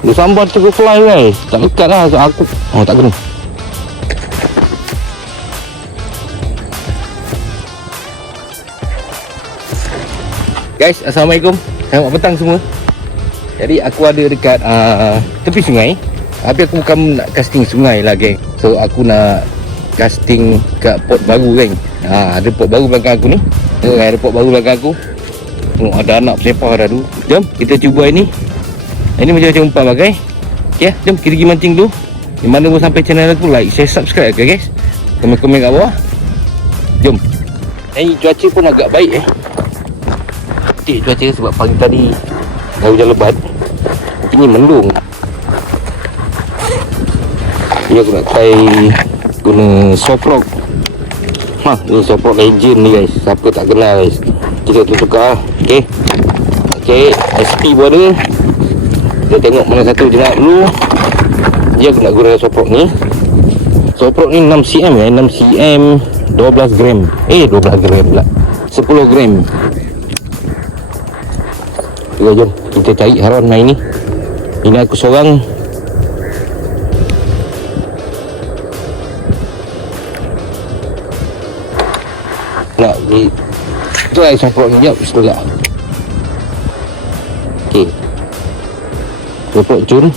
Dia sambar tu ke fly guys. Tak lekat lah aku. Oh tak kena. Guys, Assalamualaikum. Selamat petang semua. Jadi aku ada dekat tepi sungai. Tapi aku bukan nak casting sungai lah geng. So aku nak casting kat pot baru geng. Ada pot baru belakang aku ni. Tengok ada pot baru belakang aku. Tengok ada anak bersepah dah tu. Jom kita cuba ini. Ini macam-macam umpan bagai. Okay, jom kita pergi mancing dulu. Di mana pun sampai channel aku, like, share, subscribe okay guys. Komen-komen kat bawah. Jom. Ini cuaca pun agak baik Cantik cuaca sebab pagi tadi dah hujan lebat. Ini mendung. Ni aku nak try guna soft rock. Ni soft rock legend ni guys. Siapa tak kenal guys, kita tukar. Okay, SP pun ada. Kita tengok mana satu je nak dulu. Dia aku nak guna soft rock ni. Soft rock ni 6cm 6cm 12 gram. 12 gram pula, 10 gram. Okay, jom kita cari haron main ni. Ini aku seorang. Nak pergi try soft rock ni. Sekejap, bismillah. Okay, soft rock cun.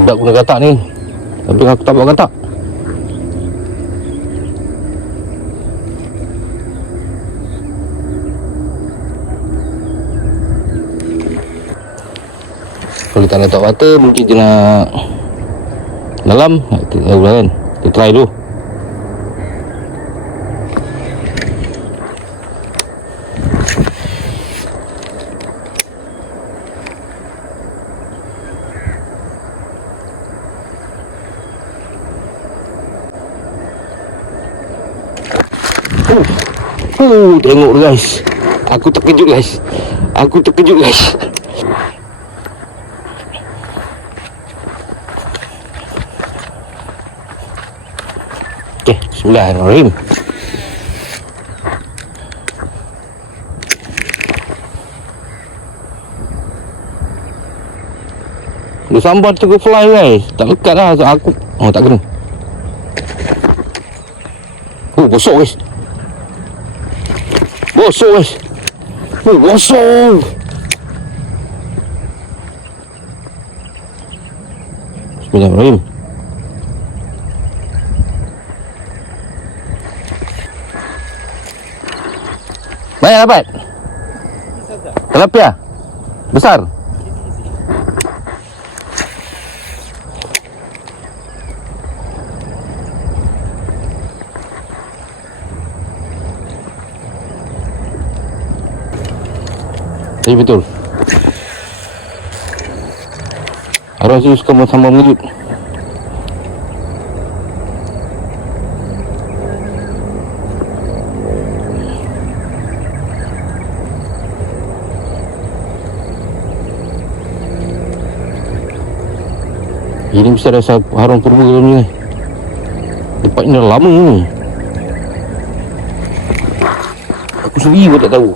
Sedap guna katak ni. Tapi aku tak bawa katak. Kalau kita nak letak water, mungkin dia nak dalam. Kita tahu lah kan. Kita try dulu. Tengok guys. Aku terkejut guys. Okay, bismillahirrahmanirrahim. Dia sambar tu ke fly guys. Tak lekat lah aku. Oh tak kena. Gosok guys. Gosok. Bismillahirrahmanirrahim. Banyak dapat? Tilapia? Besar? Jadi betul. Harus suka sama mengejut. Ini bisa rasa harum purba dalam ni. Tempat ni dah lama ni. Aku sendiri pun tak tahu.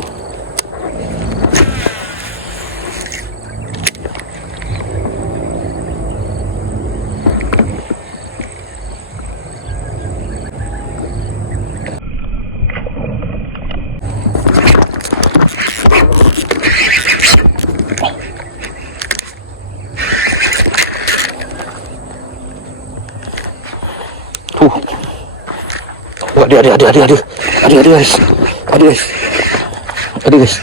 Ada guys.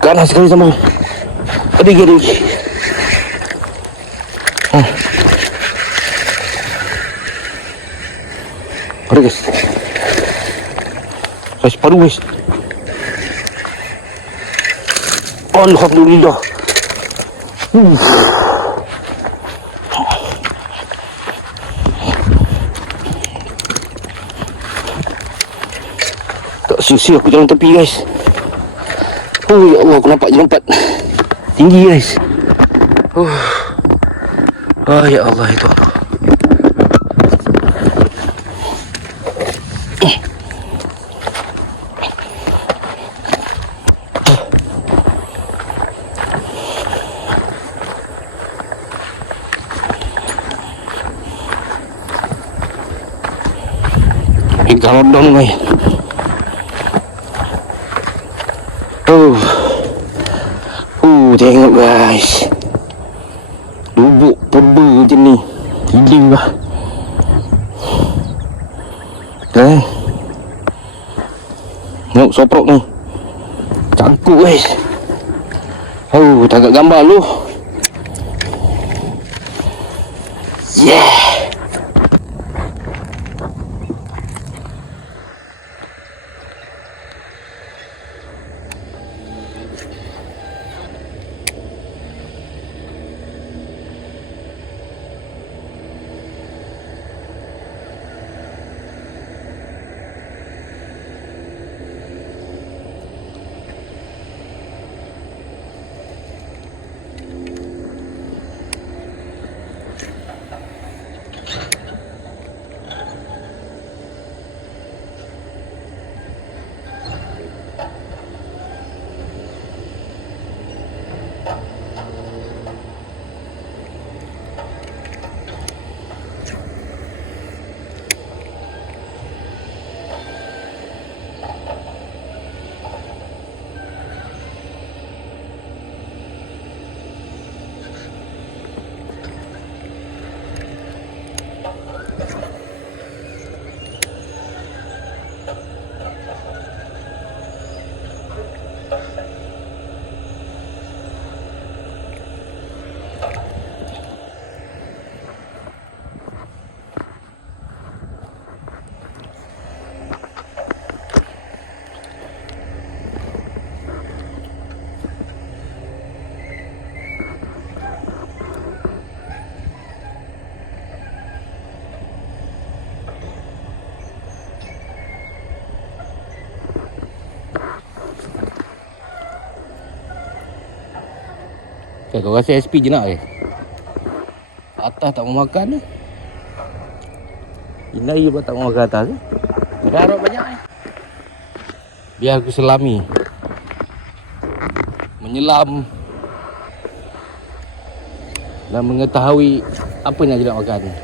Ganas sekali sama. Ada. Ada guys. Guys, paru guys. Alhamdulillah. Tak susi aku jalan tepi guys. Oh ya Allah, aku nampak jelompat tinggi guys. Oh ya Allah, itu Allah. Galodong guys. Tengok guys, lubuk purba macam ni, healing lah. Tengok soprok ni, cangkuk guys. Tangkap gambar lu. Yeah. Kau rasa SP je nak ke? Atas tak mau makan ni. Inai pun tak mau makan atas ni. Garap banyak ni. Biar aku selami. Menyelam. Dan mengetahui apa yang aku nak makan.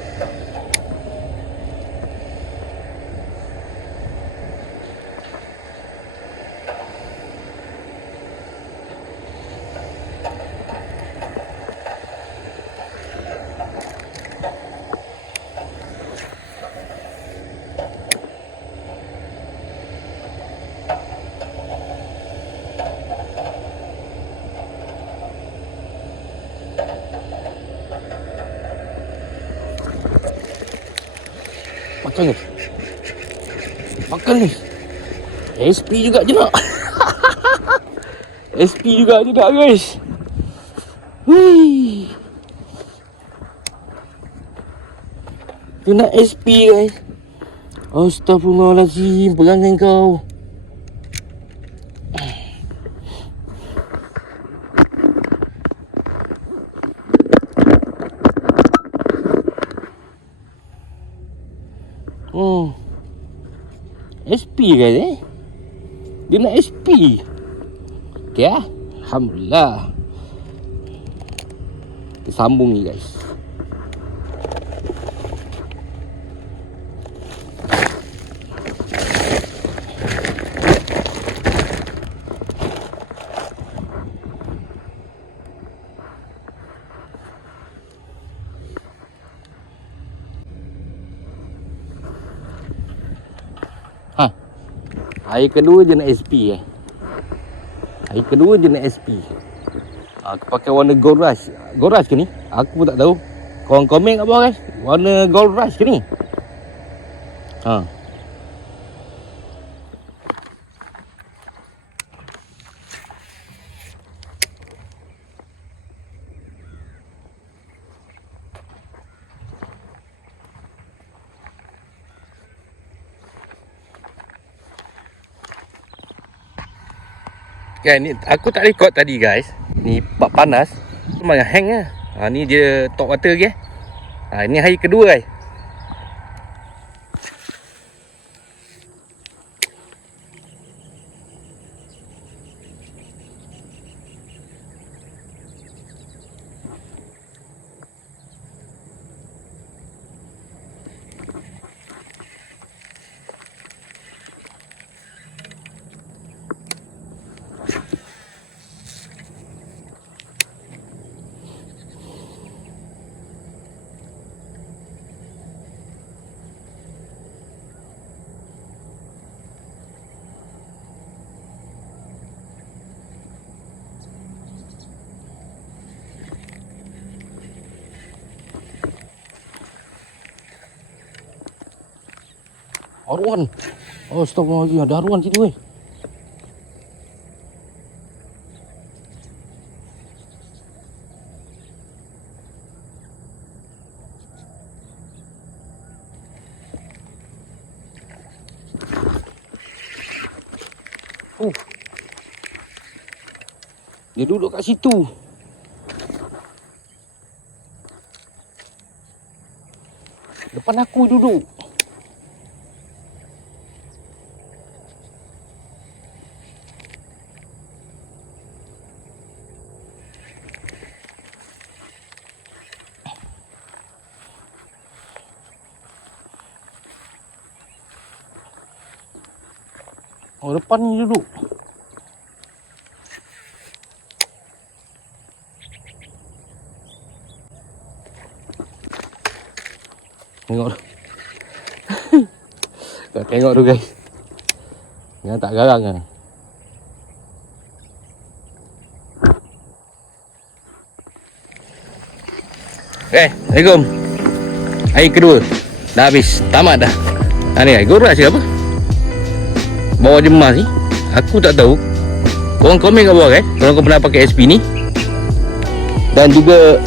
Makan ni. Makan ni. SP juga je nak. SP juga je nak guys. Hui. Tu nak SP guys. Astaghfirullahaladzim. Perangai kau. SP guys Dia nak SP. Okay lah. Alhamdulillah. Kita sambung ni guys. Air kedua je nak SP Air kedua je nak SP. Aku pakai warna Gold Rush. Gold Rush ke ni? Aku pun tak tahu. Korang komen kat bawah guys. Warna Gold Rush ke ni? Kan ni aku tak record tadi guys. Ni panas. Memang hang lah. Ni dia top water ke. Ini hari kedua guys. Arwan. Oh, astagfirullahaladzim. Ada arwan sini weh. Dia duduk kat situ. Depan aku duduk. Oh, depan ni duduk. Tengok tu. Kau tengok tu guys. Yang tak garang kan. Assalamualaikum. Hari kedua. Dah habis. Tamat dah. Ni Goras ke apa? Bawa jemas ni. Aku tak tahu. Korang komen kat bawah guys. Kalau kau pernah pakai SP ni. Dan juga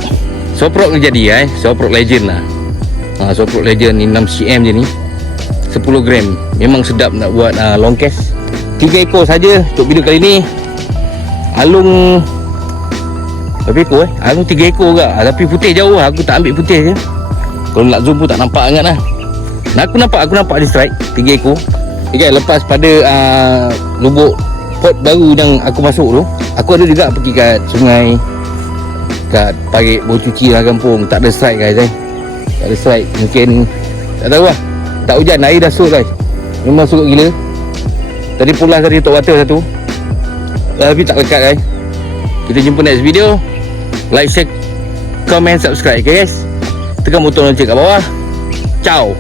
Soprok ni jadi Soprok Legend lah. Soprok Legend ni 6cm je ni. 10 gram. Memang sedap nak buat long cast. 3 ekor saja untuk video kali ni. Alung berapa ekor Alung 3 ekor juga. Tapi putih jauh lah. Aku tak ambil putih je. Kalau nak zoom pun tak nampak sangat lah. Nah, aku nampak dia strike 3 ekor. Okay, lepas pada lubuk pot baru yang aku masuk tu, aku ada juga pergi kat sungai, kat parit bau cuci lah kampung. Tak ada strike guys tak ada strike. Mungkin tak tahu lah. Tak hujan, air dah surut guys. Memang surut gila. Tadi pulas tadi top water satu. Tapi tak lekat guys. Kita jumpa next video. Like, share, comment, subscribe okay guys. Tekan butang lonceng kat bawah. Ciao.